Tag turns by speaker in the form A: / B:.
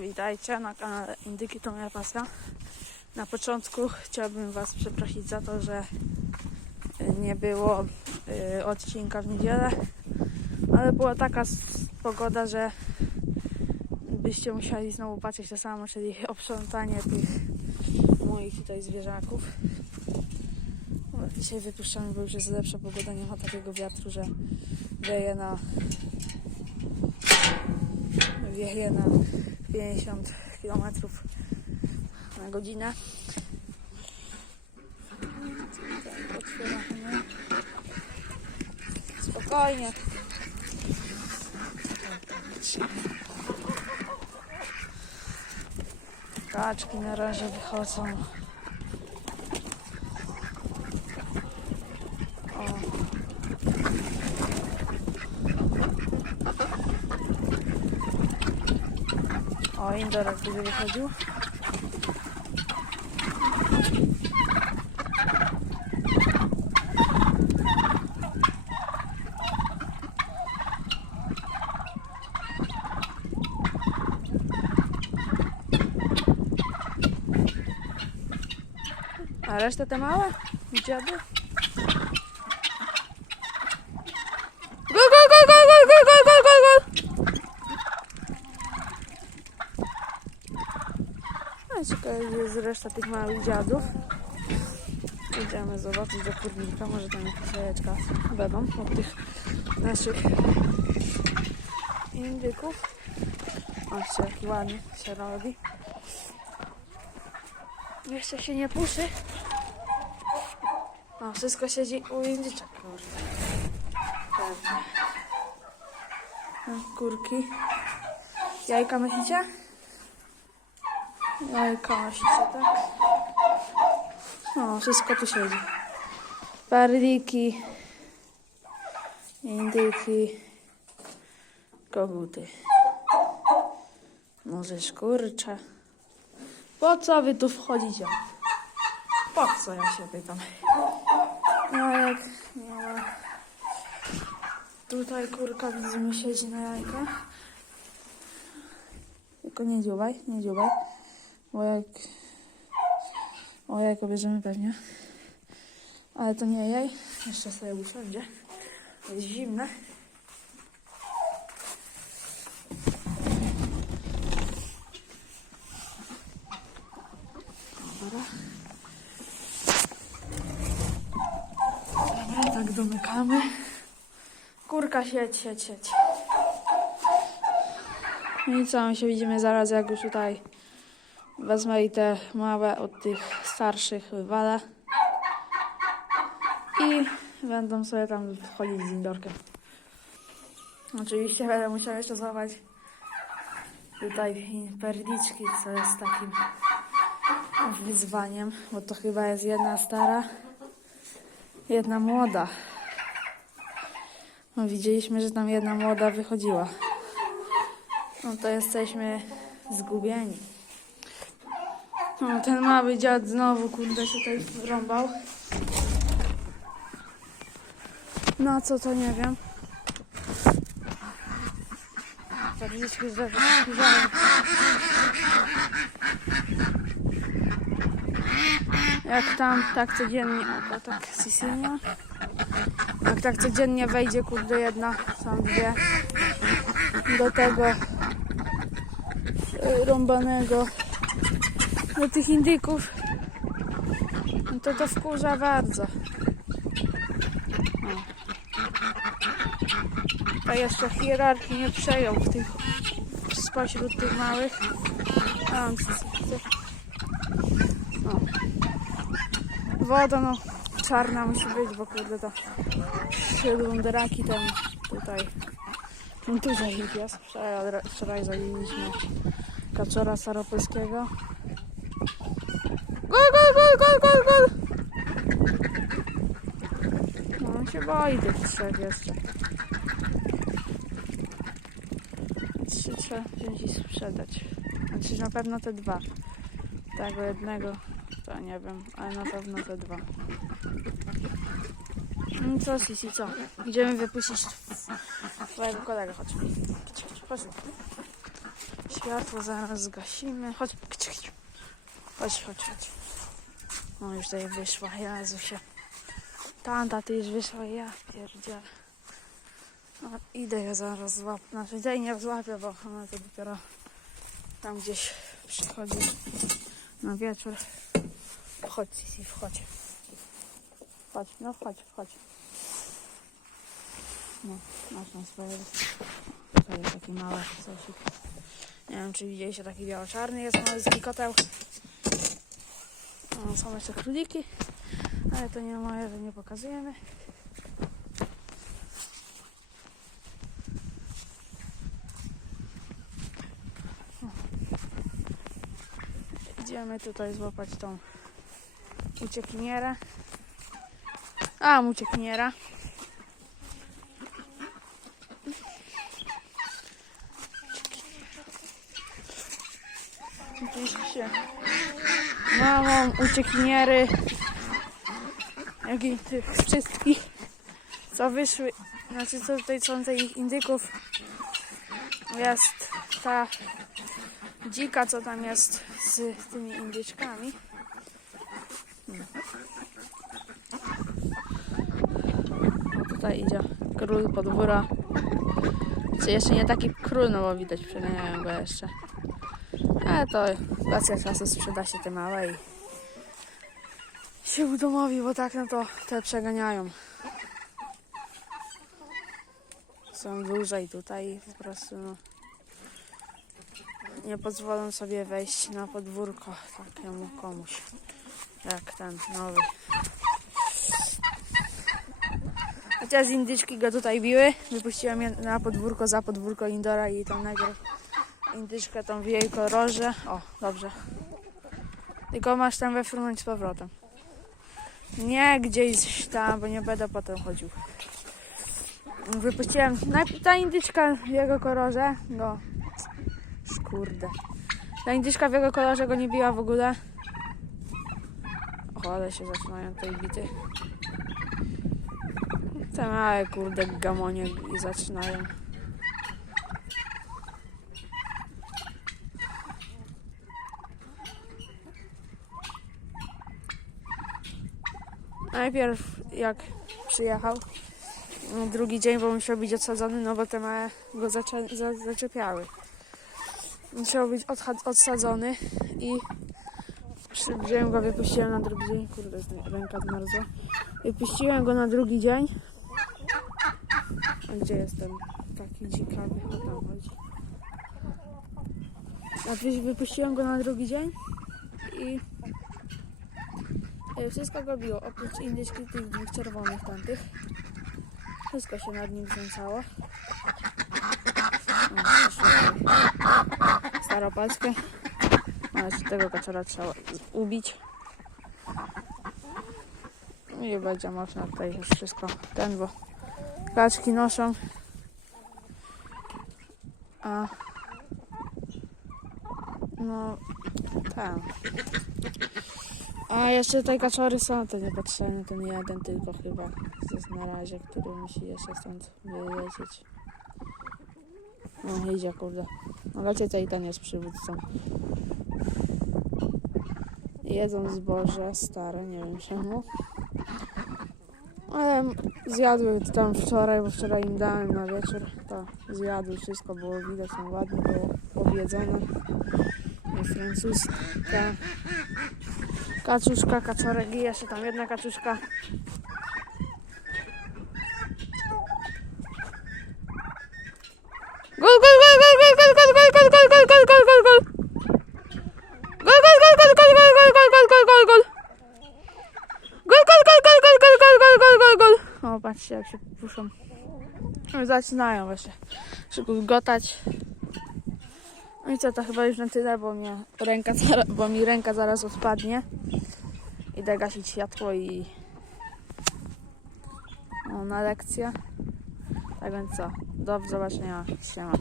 A: Witajcie na kanale Indyki to moja pasja. Na początku chciałbym Was przeprosić za to, że nie było y, odcinka w niedzielę, ale była taka pogoda, że byście musieli znowu patrzeć to samo, czyli oprzątanie tych moich tutaj zwierzaków. No, Dzisiaj wypuszczamy, bo już jest lepsza pogoda, nie ma takiego wiatru, że wieje na wieje na 50 km na godzinę. Spokojnie. Kaczki na razie wychodzą. моим даром буду выходил. А раз что-то мало? Ничего. A ciekawe, gdzie jest reszta tych małych dziadów. Idziemy zobaczyć do kurnika, może tam jakieś jajeczka będą od tych naszych indyków. Patrzcie, jaki ładny się robi. Jeszcze się nie puszy. O, wszystko siedzi u indyczek. O, Kurki. Jajka nosicie? Jajka nosicie, tak? No, wszystko tu siedzi. Perliki, indyki, koguty. Może szkurcze. Po co wy tu wchodzicie? Po co ja się pytam? Jajek nie ma. Tutaj kurka widzimy siedzi na jajkach. Tylko nie dziubaj, nie dziubaj. Bo jak... O jajko bierzemy pewnie. Ale to nie jej. Jeszcze sobie usiądzie. Jest zimne. Dobra. Dobra, tak domykamy. Kurka sieć, sieć, sieć. No i co, my się widzimy zaraz, jak już tutaj wezmę i te małe od tych starszych wywalę. I będą sobie tam wchodzić z indorkiem. Oczywiście będę musiała jeszcze złapać tutaj perliczki, co jest takim wyzwaniem, bo to chyba jest jedna stara, jedna młoda. No, widzieliśmy, że tam jedna młoda wychodziła. No to jesteśmy zgubieni. No, ten mały dziad znowu, kurde, się tutaj rąbał. Na co to nie wiem. Skórzają. Jak tam tak codziennie, o tak Sicilia. Jak tak codziennie wejdzie, kurde, jedna, są dwie. Do tego y, rąbanego, do tych indyków. No to to wkurza bardzo. A jeszcze hierarchii nie przejął w tych, spośród tych małych. A, on. Woda no czarna musi być, bo kurde to siedlunderaki tam tutaj no tu ich jest. Wczoraj, wczoraj zajęliśmy kaczora staropolskiego. Gol, gol, gol! No on się boi tych trzech jeszcze. Trzy trzeba wziąć sprzedać. Znaczy na pewno te dwa. Tego jednego to nie wiem, ale na pewno te dwa. No co, Sisi, co? Idziemy wypuścić twojego kolegę, chodź. Chodź. Światło zaraz zgasimy. Chodź. Chodź, chodź, chodź. No już tutaj wyszła, Jezusie. Tanta, ty już wyszła, ja pierdzielę. No, idę je zaraz złapię. Znaczy, tej nie złapię, bo ona to dopiero tam gdzieś przychodzi na wieczór. Chodź, Sisi, wchodź. Chodź, no wchodź, wchodź. No, masz tam swoje. Tutaj jest taki mały sosik. Nie wiem, czy widzieliście, taki biało-czarny jest malutki koteł. No, są jeszcze króliki, ale to nie moje, że nie pokazujemy. Idziemy tutaj złapać tą uciekinierę. A, uciekiniera. Oczywiście. Mamą uciekiniery, jak i tych wszystkich, co wyszły, znaczy co tutaj są tych indyków, jest ta dzika, co tam jest z tymi indyczkami. Tutaj idzie król podwóra. Czy jeszcze nie taki król, no bo widać, przeganiają go jeszcze. Ale to racja czasu sprzeda się te małe i się udomowi, bo tak no to te przeganiają. Są dłużej tutaj po prostu no, nie pozwolą sobie wejść na podwórko takiemu komuś jak ten nowy. Chociaż indyczki go tutaj biły, wypuściłem je na podwórko, za podwórko Indora i tam najpierw indyczkę tą w jej kolorze. O, dobrze. Tylko masz tam wefrunąć z powrotem. Nie gdzieś tam, bo nie będę potem chodził. Wypuściłem najpierw ta indyczka w jego kolorze. No, kurde. Ta indyczka w jego kolorze go nie biła w ogóle. O, ale się zaczynają tej bity. Te małe kurde gamonie i zaczynają. Najpierw jak przyjechał, drugi dzień, bo musiał być odsadzony, no bo te małe go zaczę- za- zaczepiały. Musiał być odsadzony i wziąłem go, wypuściłem na drugi dzień. Kurde, ręka zmarzła. Wypuściłem go na drugi dzień. A gdzie jest ten taki ciekawy? O tam chodzi. A wy- wypuściłem go na drugi dzień i wszystko go biło, oprócz indyczki tych dwóch czerwonych tamtych. Wszystko się nad nim znęcało. A jeszcze tego kaczora trzeba ubić. I będzie można tutaj już wszystko ten, bo kaczki noszą. A no ten. A jeszcze tutaj kaczory są, to niepotrzebny ten jeden tylko chyba. Jest na razie, który musi jeszcze stąd wylecieć. No idzie kurde. No raczej tutaj ten jest przywódcą. Jedzą zboże stare, nie wiem czemu. Ale zjadły tam wczoraj, bo wczoraj im dałem na wieczór. To zjadły, wszystko było widać, no ładnie było objedzone. I francuska kaczuszka, kaczorek i jeszcze tam jedna kaczuszka. Gol, gol, gol, gol, gol, gol, gol, gol, gol, gol, gol, gol, gol, gol. Gol, gol, gol, gol, gol, gol, gol, gol, gol, gol, gol. Gol, gol, gol, gol, gol, gol, gol, gol, gol, gol, gol. O, patrzcie jak się puszą. No, Zaczynają właśnie gotać. No i co, to chyba już na tyle, bo, mnie ręka, bo mi ręka zaraz odpadnie. Idę gasić światło i no, na lekcję. Tak więc co, do zobaczenia, siema.